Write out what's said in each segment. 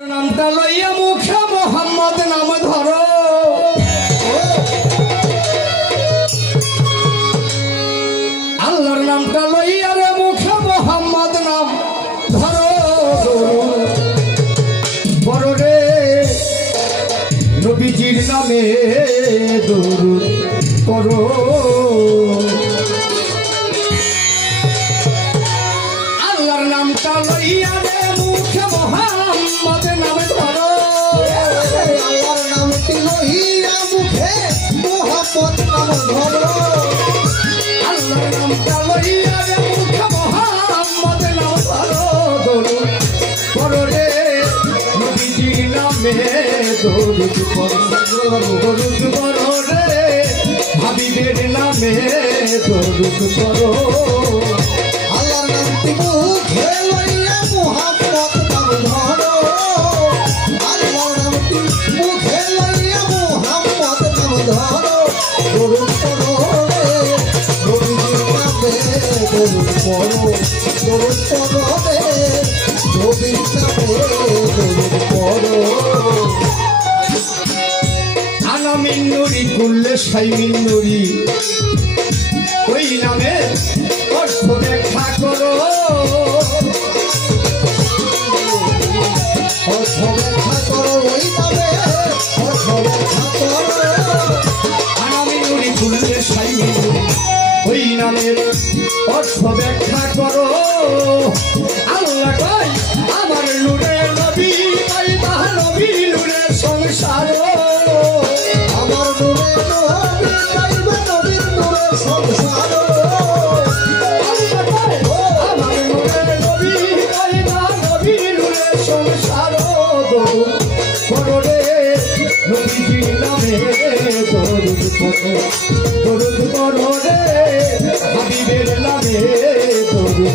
নামটা লইয়া মুখে মোহাম্মদ নাম ধরো। নামটা লইয়া রে মুখে মোহাম্মদ নাম ধরো। নামে করো। হাবিবের নামে দরুদ করো আল্লাহর নামটি মুখে লইয়া মোহাম্মদ নাম ধরো আল্লাহর নামটি মুখে লইয়া মোহাম্মদ নাম ধরো দরুদ করো রে নবীজির নামে দরুদ করো দরুদ করো রে নবীর নামে দরুদ করো আনামিন নুরি কুল্লে সাইমিন নুরি ওই নামে অর্থ ব্যাখ্যা করো। অর্থ ব্যাখ্যা করো ওই নামে অর্থ ব্যাখ্যা করো। নুরি নুরি ওই নামে অর্থ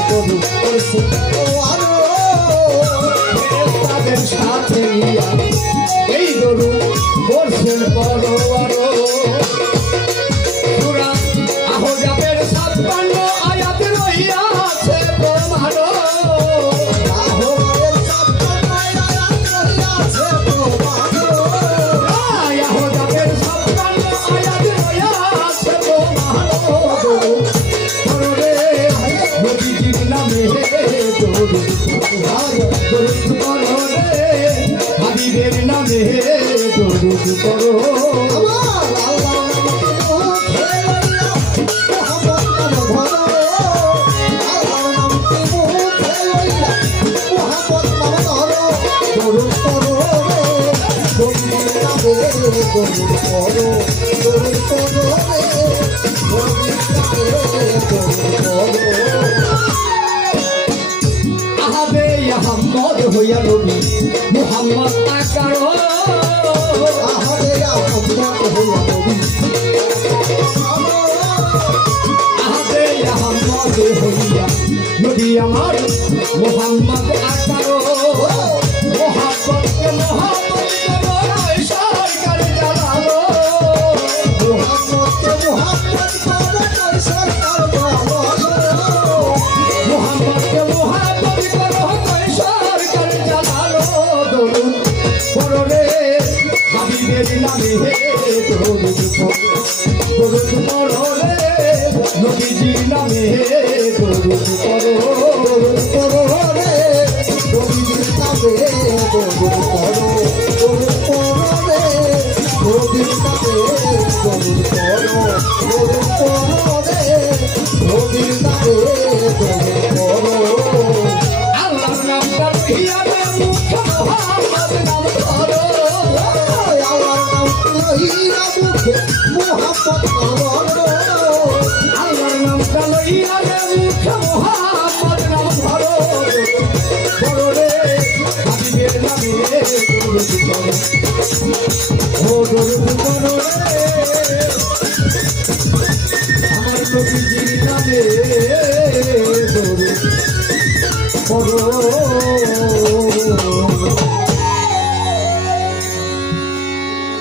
করি ফেরেস্তাদের সাথে এই গরু বর্ষের পরো দরুদ করো। আহাবে আহম্মদ হইয়া নবী মুহাম্মদ আমার মুহাম্মদ আকারো মোহাম্মদকে মোহাম্মদ সরকার জালালো মুহাম্মদকে মুহাম্মদ সরকার বলো। মোহাম্মদকে মোহাম্মদ সরকার জালালো দরুদ করো রে হাবিবের নামে হে দরুদ করো দরুদ রে নবীজির নামে হে দরুদ করো নামে দরুদ করো। দরুদ করো রে, নবীর নামে দরুদ করো। দরুদ করো রে, নবীর নামে দরুদ করো। আল্লাহর নামটা মুখে মোহাম্মদ করো